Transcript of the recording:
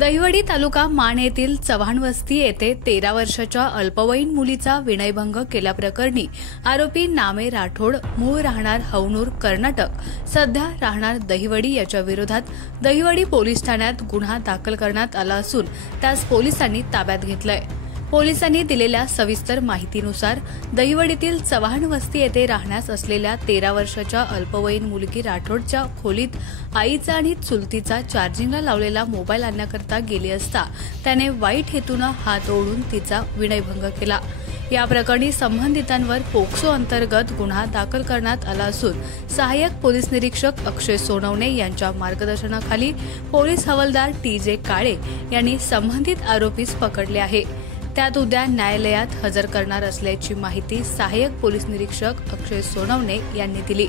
दहिवडी तालुका माण येथील चव्हाण वस्ती येथे 13 वर्षाच्या अल्पवयीन मुलीचा विनयभंग केल्याप्रकरणी आरोपी नामे राठोड, मूळ राहणार हवनूर, कर्नाटक, सध्या राहणार दहिवडी याच्या विरोधात दहिवडी पोलीस ठाण्यात गुन्हा दाखल करण्यात आला असून त्यास पोलिसांनी ताब्यात घेतलंय। पोलिसांनी दिलेल्या सविस्तर माहितीनुसार दहिवडीतील चव्हाण वस्ती येथे राहण्यास असलेल्या 13 वर्षाच्या अल्पवयीन मुलगी राठोडच्या खोलीत आईचा आणि चुलतीचा चार्जिंगला लावलेला मोबाईल आणण्याकरता गेली असता त्याने वाईट हेतूने हात ओढून तिचा विनयभंग केला। या प्रकरणी संबंधितांवर पोक्सो अंतर्गत गुन्हा दाखल करण्यात आला असून सहाय्यक पोलीस निरीक्षक अक्षय सोनवणे यांच्या मार्गदर्शनाखाली पोलीस हवालदार TJ काळे यांनी संबंधित आरोपीस पकडले आहे। त्यात उद्या न्यायालयात हजर करणार असल्याची माहिती सहाय्यक पोलीस निरीक्षक अक्षय सोनवणे यांनी दिली।